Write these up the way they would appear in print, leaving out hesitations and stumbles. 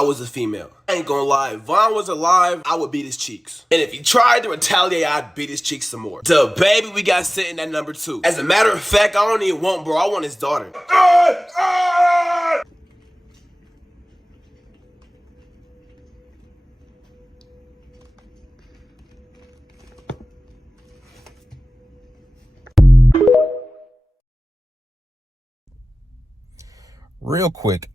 I was a female. I ain't gonna lie, if Vaughn was alive, I would beat his cheeks. And if he tried to retaliate, I'd beat his cheeks some more. The baby we got sitting at number 2. As a matter of fact, I don't even want bro, I want his daughter. Real quick,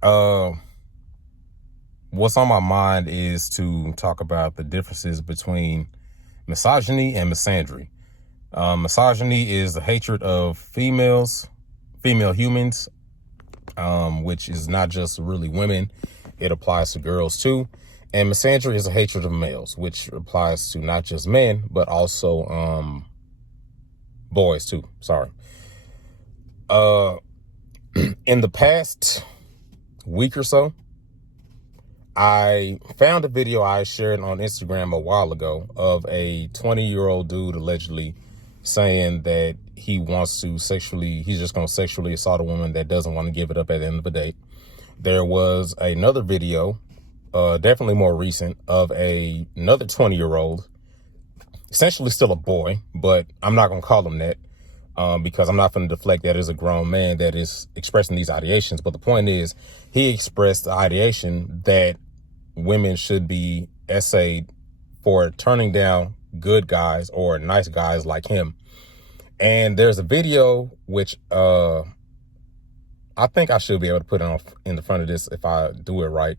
what's on my mind is to talk about the differences between misogyny and misandry. Misogyny is the hatred of female humans, which is not just really women. It applies to girls too. And misandry is a hatred of males, which applies to not just men, but also boys too. Sorry. In the past week or so, I found a video I shared on Instagram a while ago of a 20-year-old dude allegedly saying that he's just going to sexually assault a woman that doesn't want to give it up at the end of the day. There was another video, definitely more recent, of another 20-year-old, essentially still a boy, but I'm not going to call him that. Because I'm not going to deflect that as a grown man that is expressing these ideations. But the point is, he expressed the ideation that women should be essayed for turning down good guys or nice guys like him. And there's a video which I think I should be able to put it in the front of this if I do it right.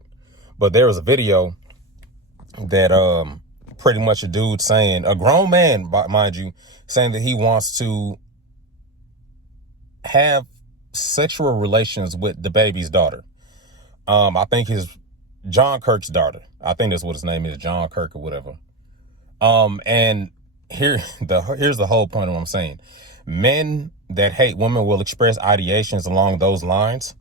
But there was a video that pretty much a dude saying, a grown man, mind you, saying that he wants to have sexual relations with the baby's daughter. I think John Kirk's daughter. I think that's what his name is, John Kirk or whatever. And here's the whole point of what I'm saying. Men that hate women will express ideations along those lines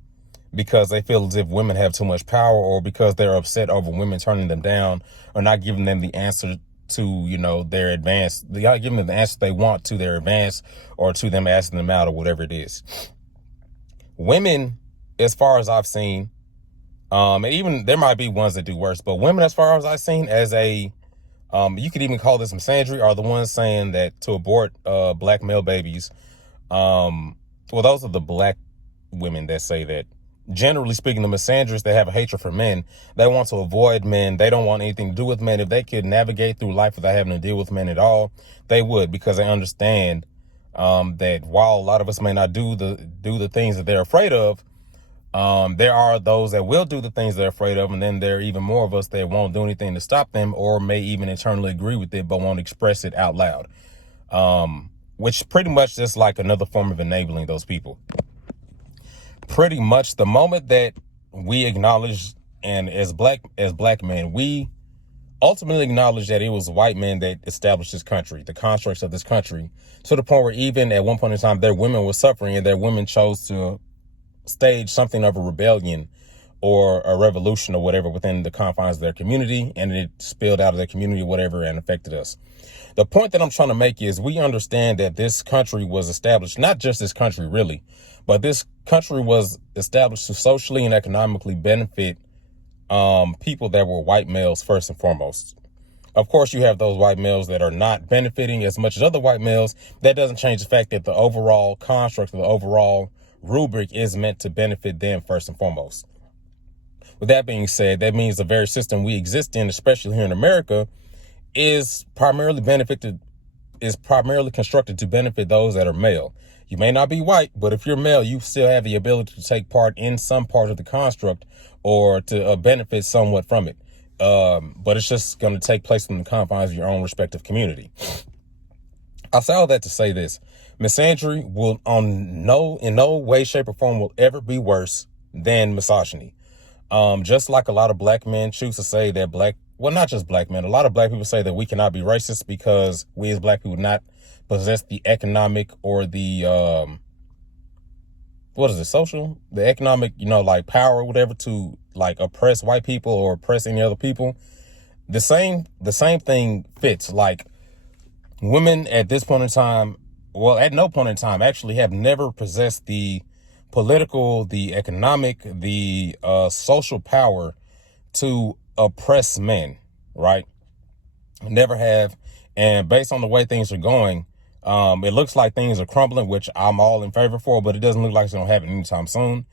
because they feel as if women have too much power, or because they're upset over women turning them down or not giving them the answer to, their advance. They gotta give them the answer they want to their advance, or to them asking them out, or whatever it is. Women, as far as I've seen, and even there might be ones that do worse, but women, as far as I've seen, as you could even call this misandry, are the ones saying that to abort black male babies. Well, those are the black women that say that. Generally speaking, the misandrists, they have a hatred for men. They want to avoid men. They don't want anything to do with men. If they could navigate through life without having to deal with men at all, they would, because they understand that while a lot of us may not do the things that they're afraid of, there are those that will do the things they're afraid of, and then there are even more of us that won't do anything to stop them, or may even internally agree with it but won't express it out loud, which pretty much just like another form of enabling those people. Pretty much the moment that we acknowledge, and as black men, we ultimately acknowledge that it was white men that established this country, the constructs of this country, to the point where even at one point in time, their women were suffering, and their women chose to stage something of a rebellion or a revolution or whatever within the confines of their community, and it spilled out of their community or whatever and affected us. The point that I'm trying to make is we understand that this country was established, not just this country really, but this country was established to socially and economically benefit people that were white males first and foremost. Of course, you have those white males that are not benefiting as much as other white males. That doesn't change the fact that the overall construct, the overall rubric is meant to benefit them first and foremost. With that being said, that means the very system we exist in, especially here in America, is primarily constructed to benefit those that are male. You may not be white, but if you're male, you still have the ability to take part in some part of the construct, or to benefit somewhat from it. But it's just going to take place in the confines of your own respective community. I say all that to say this: misandry will in no way, shape, or form will ever be worse than misogyny. Just like a lot of black men choose to say that not just black men, a lot of black people say that we cannot be racist because we as black people not possess the economic or the, the economic, like power or whatever to like oppress white people or oppress any other people. The same thing fits. Like, women at this point in time, well, at no point in time actually, have never possessed the political, the economic, the social power to oppress men, right? Never have. And based on the way things are going, it looks like things are crumbling, which I'm all in favor for, but it doesn't look like it's going to happen anytime soon.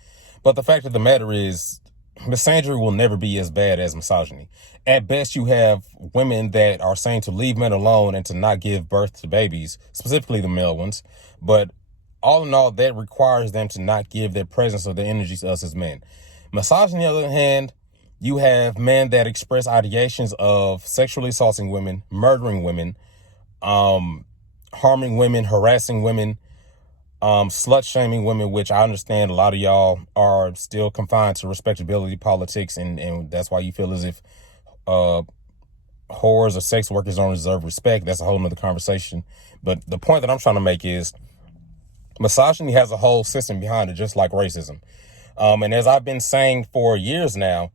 But the fact of the matter is, misandry will never be as bad as misogyny. At best, you have women that are saying to leave men alone and to not give birth to babies, specifically the male ones. But all in all, that requires them to not give their presence or their energy to us as men. Misogyny, on the other hand, you have men that express ideations of sexually assaulting women, murdering women, harming women, harassing women, slut shaming women, which I understand a lot of y'all are still confined to respectability politics, and that's why you feel as if whores or sex workers don't deserve respect. That's a whole nother conversation. But the point that I'm trying to make is misogyny has a whole system behind it, just like racism. And as I've been saying for years now,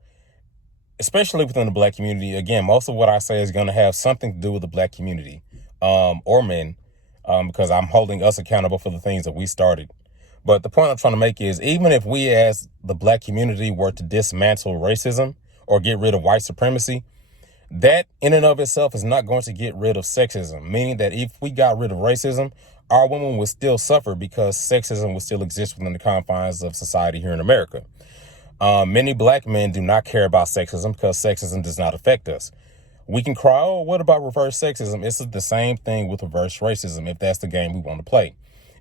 especially within the black community, again, most of what I say is going to have something to do with the black community, or men, because I'm holding us accountable for the things that we started. But the point I'm trying to make is, even if we as the black community were to dismantle racism or get rid of white supremacy, that in and of itself is not going to get rid of sexism, meaning that if we got rid of racism, our women would still suffer because sexism would still exist within the confines of society here in America. Many black men do not care about sexism because sexism does not affect us. We can cry, oh, what about reverse sexism? It's the same thing with reverse racism, if that's the game we want to play.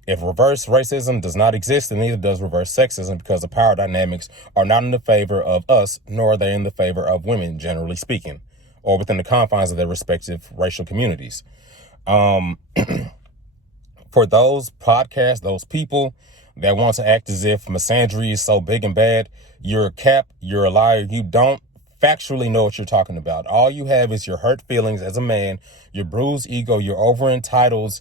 If reverse racism does not exist, then neither does reverse sexism, because the power dynamics are not in the favor of us, nor are they in the favor of women, generally speaking, or within the confines of their respective racial communities. For those podcasts, those people that want to act as if misandry is so big and bad, you're a cap, you're a liar. You don't factually know what you're talking about. All you have is your hurt feelings as a man, your bruised ego, your over-entitled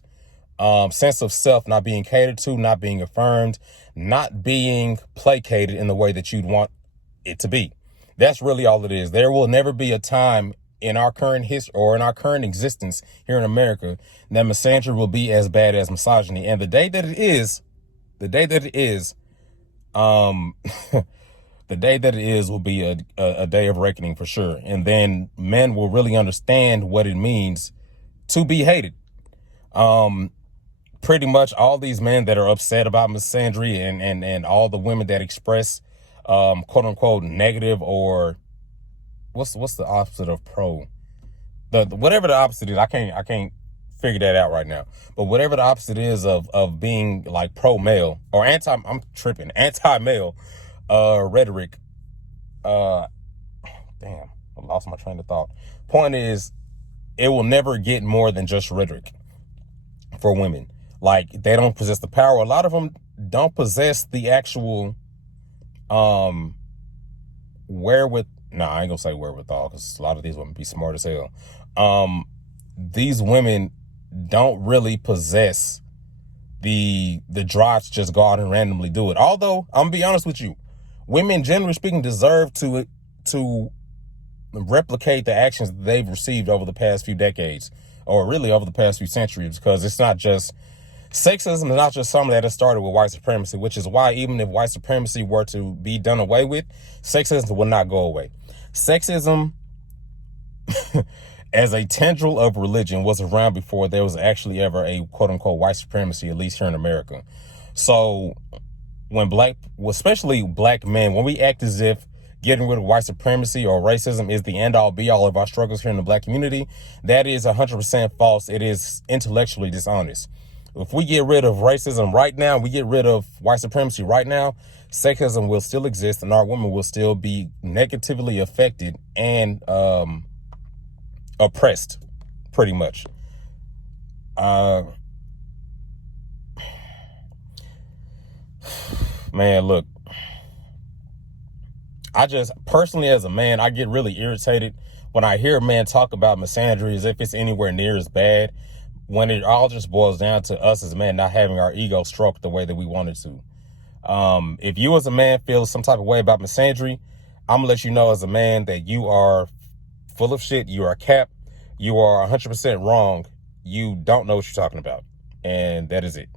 sense of self not being catered to, not being affirmed, not being placated in the way that you'd want it to be. That's really all it is. There will never be a time in our current history or in our current existence here in America that misandry will be as bad as misogyny. And the day that it is, the day that it is will be a day of reckoning for sure. And then men will really understand what it means to be hated. Pretty much all these men that are upset about misandry and all the women that express quote unquote negative, or what's the opposite of pro? The whatever the opposite is, I can't figure that out right now. But whatever the opposite is of being like pro male or anti-male rhetoric. Damn, I lost my train of thought. Point is, it will never get more than just rhetoric for women. Like, they don't possess the power. A lot of them don't possess the actual wherewithal. Nah, I ain't gonna say wherewithal, because a lot of these women be smart as hell. These women don't really possess the drive to just go out and randomly do it. Although, I'm gonna be honest with you, women, generally speaking, deserve to replicate the actions that they've received over the past few decades, or really over the past few centuries, because it's not just sexism is not just something that has started with white supremacy, which is why even if white supremacy were to be done away with, sexism will not go away. Sexism as a tendril of religion was around before there was actually ever a quote unquote white supremacy, at least here in America. So when especially black men, when we act as if getting rid of white supremacy or racism is the end all be all of our struggles here in the black community, that is 100% false. It is intellectually dishonest. If we get rid of racism right now, we get rid of white supremacy right now, sexism will still exist and our women will still be negatively affected and oppressed, pretty much. Man, look, I just personally, as a man, I get really irritated when I hear a man talk about misandry as if it's anywhere near as bad, when it all just boils down to us as men not having our ego stroked the way that we wanted to. If you as a man feel some type of way about misandry, I'm gonna let you know as a man that you are full of shit. You are cap. You are 100% wrong. You don't know what you're talking about. And that is it.